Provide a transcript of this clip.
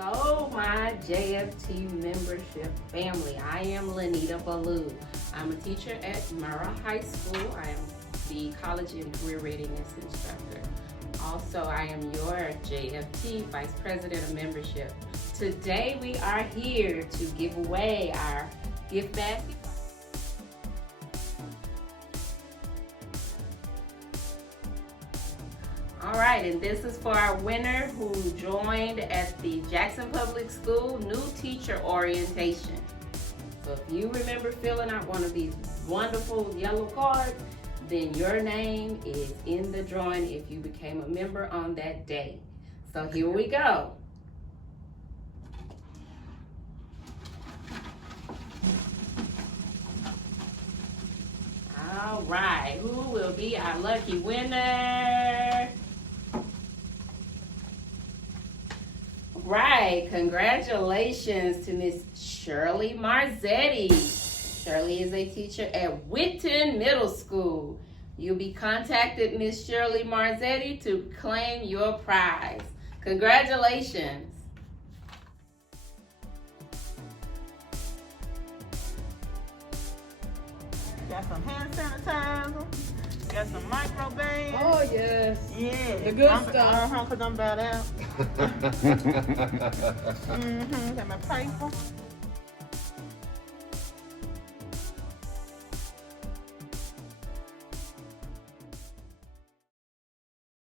Hello, my JFT membership family. I am Lanita Ballou. I'm a teacher at Murrah High School. I am the college and career readiness instructor. Also, I am your JFT Vice President of Membership. Today, we are here to give away our gift basket. All right, and this is for our winner who joined at the Jackson Public School New Teacher Orientation. So if you remember filling out one of these wonderful yellow cards, then your name is in the drawing if you became a member on that day. So here we go. All right, who will be our lucky winner? Right, congratulations to Miss Shirley Marzetti. Shirley is a teacher at Whitton Middle School. You'll be contacted Miss Shirley Marzetti to claim your prize. Congratulations. Got some hand sanitizer. Got some microbands. Oh, yes. Yeah. The good stuff. Because I'm about out. Got my paper.